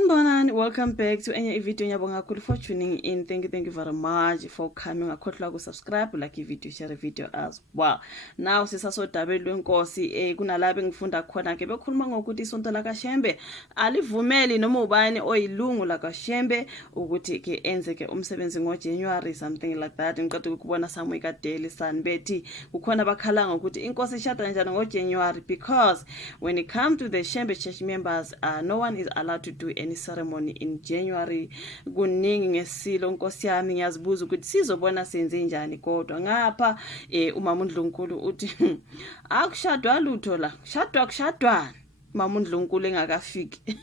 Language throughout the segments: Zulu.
Sanibonani, welcome back to enye video. Ngiyabonga kakhulu for tuning in. Thank you very much for coming. Akhohlwa subscribe, like video, share video as well. Now sisasodabeni lwenkosi kunalapho engifunda khona ke bekhuluma ngokuthi isonto la kaShembe alivumeli noma ubani oyilungu la kaShembe ukuthi ke enze ke umsebenzi ngoJanuary something like that. Ngiqeda ukubona Samuel Kadeli Sanbethi kukhona bakhala ngokuthi inkosi ishada kanjani ngoJanuary because when it comes to the Shembe church members no one is allowed to do any ceremony in January. Kuningi ngesilo nkosi yami ngiyazibuza ukuthi sizobona senze njani kodwa ngapha umama uNdlunkulu uthi akushadwa lutho la kushadwa Mama uNdlunkulu engakafiki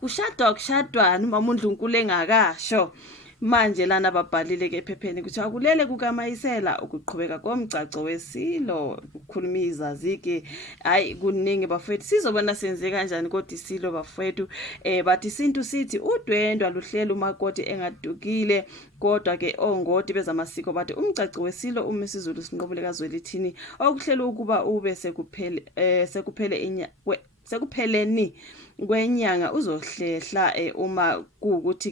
kushadwana Mama uNdlunkulu engakasho manje lana babhalile ke ephepheni ukuthi akulele kukaMayisela ukuqhubeka komgcaco wesilo ukukhuluma izazi ke hayi kuningi bafethu sizobona senze kanjani kodwa isilo bafethu bathi isintu sithi udwendwa luhlela umakoti engadukile kodwa ke ongoti bezamasiko bathi umgcaco wesilo uMisizulu Sinqobule kaZwelithini okuhlela ukuba ube sekupheleni kwenyanga uzohlehla uma kuukuthi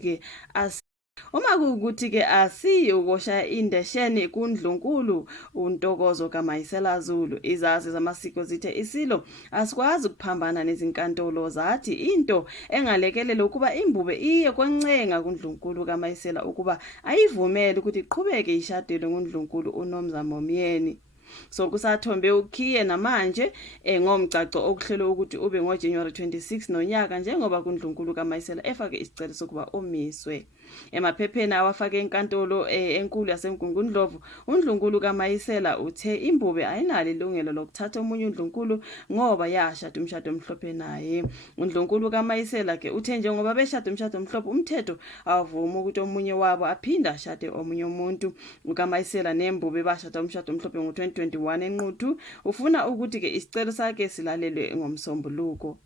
ke asiyo ukosha indesheni kuNdlunkulu untokozo kaMayisela Zulu. Izazi zamasiko zithe isilo asikwazi ukuphambana nezinkantolo zathi into engalekelela ukuba imbube iye kwencenga kuNdlunkulu kaMayisela ukuba ayivumele ukuthi iqhubeke ishadele nguNdlunkulu uNomzamo Myeni. So kusathombe ukhiye namanje ngomgcaco okuhlelo ukuthi ube ngoJanuary 26 nonyaka njengoba kuNdlunkulu kaMayisela efake isicelo sokuba omiswe emaphepheni awafake enkantolo enkulu yaseMgungundlovu. uNdlunkulu kaMayisela uthe imbube ayinalo ilungelo lokuthatha omunye uNdlunkulu ngoba yashada umshado omhlophe naye. uNdlunkulu kaMayisela ke uthe njengoba beshada umshado omhlophe umthetho awuvumi ukuthi omunye wabo aphinda ashade omunye umuntu. uKaMayisela nembube bashada umshado omhlophe ngo-2021 enquthu ufuna ukuthi ke isicelo sakhe silalelwe ngomsombuluko.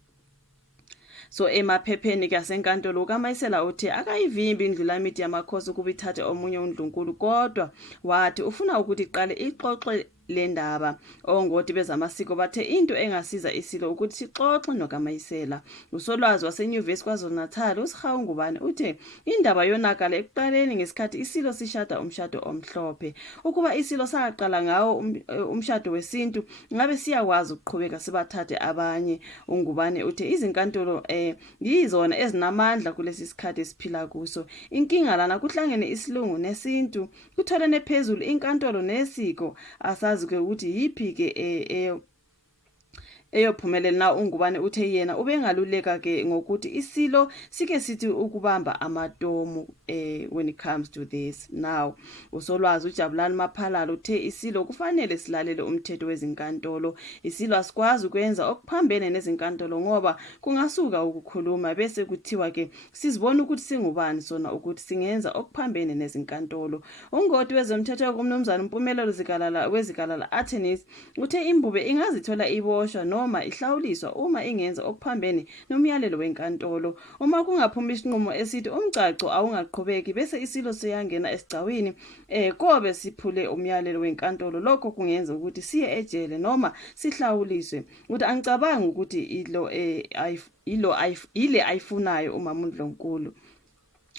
So emaphepheni ke asenkantolo kaMayisela uthi akayivimbi indlulamidi yamakhosi ukuba ithathe omunye uNdlunkulu kodwa wathi ufuna ukuthi iqale ixoxe lendaba. Ongoti bezamasiko bathe into engasiza isilo ukuthi sixoxe noKaMayisela. Usolwazi waseNyuvesi KwaZulu-Natal uSihawu Ngubane uthe indaba yonakala ekuqaleni ngesikhathi isilo sishada umshado omhlophe. Ukuba isilo saqala ngawo umshado wesintu ngabe siyakwazi ukuqhubeka sibathathe abanye. uNgubane uthe izinkantolo yizona ezinamandla kulesi sikhathi esiphila kuso. Inkinga lana kuhlangene isilungu nesintu kutholene phezulu inkantolo nesiko asazi ke ukuthi yipi ke eyophumelela. Na uNgubane uthe yena ubengaluleka ke ngokuthi isilo sike sithi ukubamba amatomu when it comes to this. Now usolwazi uJabulani Maphalala uthe isilo kufanele silalele umthetho wezinkantolo. Isilo asikwazi ukwenza okuphambene nezinkantolo ngoba kungasuka ukukhuluma bese kuthiwa ke sizibona ukuthi singubani sona ukuthi singenza okuphambene nezinkantolo. Ungoti wezomthetho kumnumzana Mpumelelo wezikalala attorneys uthe imbube ingazithola iboshwa noma ihlawuliswa uma ingenza okuphambene nomyalelo wenkantolo. Uma kungaphuma isinqumo esithi umgcaco awungaqhubeki bese isilo siyangena esigcawini kobe siphule umyalelo wenkantolo, lokho kungenza ukuthi siye ejele noma sihlawuliswe. Uthi angicabanga ukuthi ile ayifunayo umama uNdlunkulu.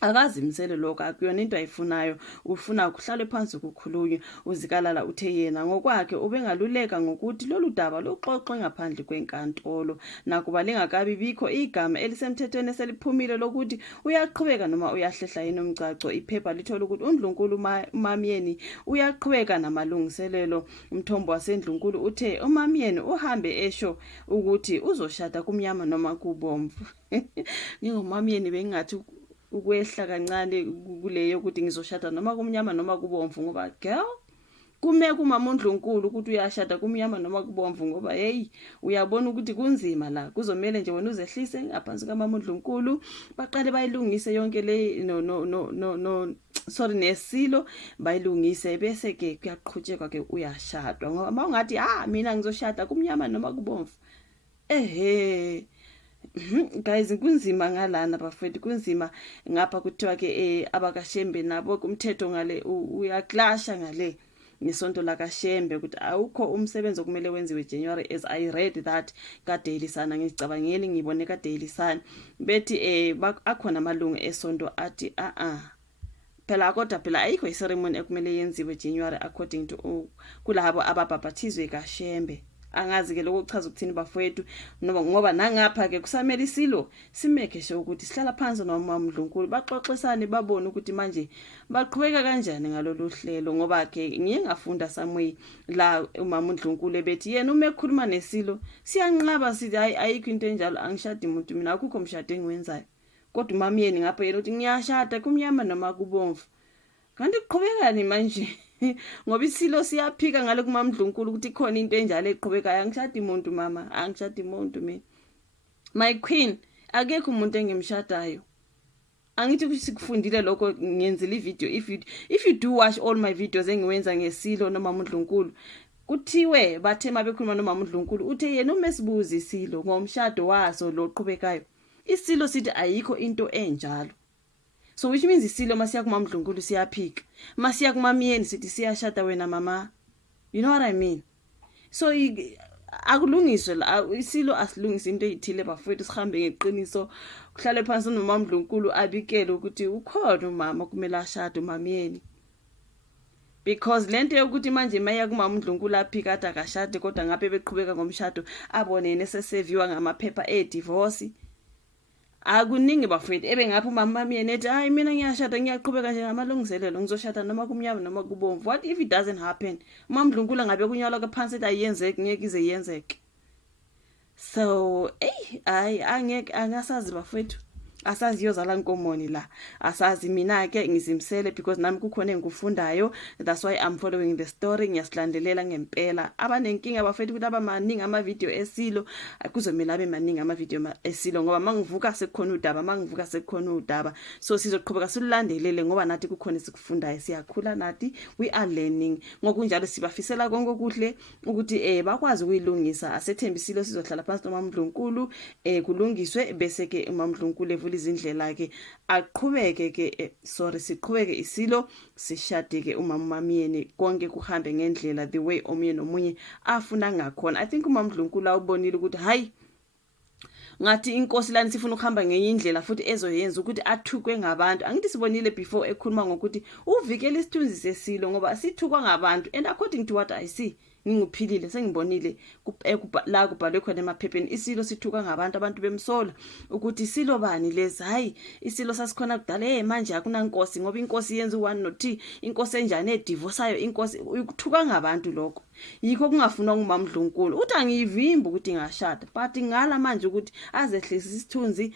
Akazimisele lokho akuyona into ayifunayo, ufuna kuhlale phansi kukhulunywe. uZikalala uthe yena ngokwakhe ubengaluleka ngokuthi lolu daba luxoxe ngaphandle kwenkantolo nakuba lingakabi bikho igama elisemthethweni eseliphumile lokuthi uyaqhubeka noma uyahlehla yini umgcaco. Iphepha lithola ukuthi uNdlunkulu uMamyeni uyaqhubeka namalungiselelo. Umthombo waseNdlunkulu uthe uMamyeni uhambe esho ukuthi uzoshada kumnyama noma kubomvu. Ngingomamyeni bengathi ukwehla kancane kuleyo ukuthi ngizoshada noma kumnyama noma kubomvu ngoba girl kume kumama uNdlunkulu ukuthi uyashada kumnyama noma kubomvu ngoba hey uyabona ukuthi kunzima la. Kuzomela nje wena uzehlise ngaphansi kaMama uNdlunkulu baqale bayilungise yonke le nesilo bayilungise bese ke kuyaqhutshekwa ke uyashadwa ngoba mawungathi mina ngizoshada kumnyama noma kubomvu guys kunzima ngalana bafethu kunzima ngapha kuthiwa ke abakaShembe nabo kumthetho ngale uyaklasha ngale nesonto lakaShembe ukuthi awukho umsebenzi okumele wenziwe January, as I read that kaDaily Sun. Ngicabangeli ngibone kaDaily Sun bethi akhona amalungu esonto athi phela kodwa phela ayikho iceremony ekumele yenziwe January according to kulabo ababhabhathizwe kaShembe. Angazi ke lokuchaza ukuthini bafowethu noma ngoba nangapha ke kusamele isilo simeke sho ukuthi sihlala phansi noma uMdlunkulu baxoxisane babone ukuthi manje baqhubeka kanjani ngalolu hlelo, ngoba ke ngiye ngafunda somewhere la umama uMdlunkulu bethi yena uma ekhuluma nesilo siyanqaba sithi hayi ayikho into enjalo, angishadi umuntu mina, akukho umshado engiwenzayo. Kodwa umama yeni ngapha yena uthi ngiyashada kumnyama noma kubomvu. Kanti kuqhubekani manje? Ngoba isilo siyaphika ngale kumama uMdlunkulu ukuthi khona into enjalo eqhubekayo. Angishadi umuntu mama, angishadi umuntu mina. My queen, akekho umuntu engimshadayo. Angithi ukuthi sikufundile lokho ngiyenzile ivideo. If you do watch all my videos engiwenza ngesilo nomama uMdlunkulu, kuthiwe bathe mabekhuluma nomama uMdlunkulu uthe yena uma sibuza isilo ngomshado waso lo qhubekayo, isilo sithi ayikho into enjalo. So which means isilo masiya kumama uMdlunkulu siyaphika, masiya kumamiyeni sithi siyashada wena mama. You know what I mean? So akulungiswe la isilo asilungise into ezithile bafowethu, sihambe ngeqiniso, kuhlale phansi nomama uMdlunkulu abikele ukuthi ukhona umama kumele ashade umamiyeni. Because lento yokuthi manje maya kumama uMdlunkulu aphika ade akashade kodwa ngabe beqhubeka ngomshado abone yena seseviwa ngamaphepha divorce. Akuningi bafowethu ebengapha umama yena ethi hayi mina ngiyashada ngiyaqhubeka nje ngamalungiselelo ngizoshada noma kumnyama noma kubomvu. What if it doesn't happen? Umama uMdlunkulu ngabe kunyala kaphansi ethi ayenzeke ngeke ize yenzeke. So angeke angasazi bafowethu, asaziyo zala nkomoni la, asazi mina ke ngizimsele because nami kukhona engikufundayo. That's why I'm following the story, ngiyasilandelela ngempela. Abanenkinga bafethu ukuthi abamaningi ama video esilo, kuzomela abe maningi ama video esilo ngoba mangivuka sekukhona udaba. So sizoqhubeka silulandelele ngoba nathi kukhona sikufundayo, siyakhula nathi, we are learning. Ngokunjalo sibafisela konke okuhle ukuthi bakwazi ukuyilungisa. Asethembisile sizohlala phansi nomama uMdlunkulu kulungiswe bese ke umama uMdlunkulu evula izindlela ke aqhubeke ke siqhubeke isilo, sishade ke umama mamiyeni, konke kuhambe ngendlela the way omunye nomunye afuna ngakhona. I think umama uMdlunkulu awubonile ukuthi hayi ngathi inkosi lani sifuna ukuhamba ngenye indlela futhi ezoyenza ukuthi athukwe ngabantu. Angithi sibonile before ekhuluma ngokuthi uvikele isithunzi sesilo ngoba sithukwa ngabantu, and according to what I see nginguphilile sengibonile la kubhalwe khona emaphepheni isilo sithuka ngabantu, abantu bemsola ukuthi isilo bani lezi. Hayi isilo sasikhona kudala, manje akunankosi ngoba inkosi yenza u1 no2, inkosi enjani edivorceayo, inkosi ukuthuka ngabantu. Lokho yikho kungafunwa ngumama uMdlunkulu uthi angiyivimba ukuthi ngashada, but ngala manje ukuthi azehlisa isithunzi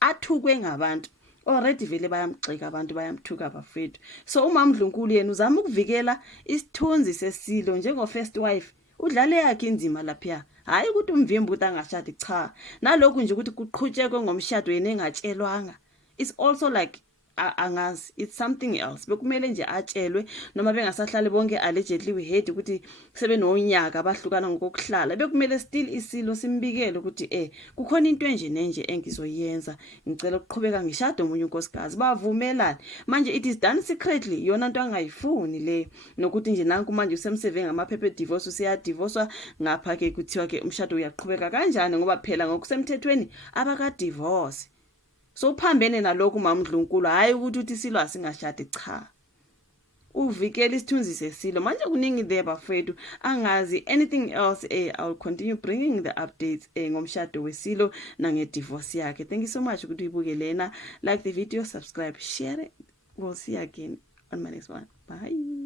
athukwe ngabantu. Already vele bayamxeka abantu, bayamthuka bafethu. So umama uMdlunkulu yena uzama ukuvikela isithunzi sesilo njengo first wife, udlale yakhe inzima lapha. Hayi ukuthi umvimba ukuthi angashadi, cha. Nalokho nje ukuthi kuqhutshekwe ngomshado yena engatshelwanga, it's also like angazi, it's something else. Bekumele nje atshelwe noma bengasahlali bonke allegedly we heard ukuthi sebenonyaka bahlukana ngokuhlala. Bekumele still isilo simbikele ukuthi kukhona into enje nenje engizoyenza, ngicela ukuqhubeka ngishade umunye unkosikazi. Bavumelana manje, it is done secretly, yona into angayifuni le, nokuthi nje nanku manje usemseve ngamaphepha divorce, usiyadivorcewa ngapha ke kuthiwa ke umshado uyaqhubeka kanjani ngoba phela ngokusemthethweni abaka divorce. So uphambene nalokho umama uMdlunkulu, hayi ukuthi uthi isilo asingashadi, cha. Uvikele isithunzi sesilo. Manje kuningi there bafethu, angazi anything else. I'll continue bringing the updates ngomshado wesilo nange divorce yakhe. Thank you so much ukuthi uyibuke lena. Like the video, subscribe, share it. We'll see you again on my next one. Bye.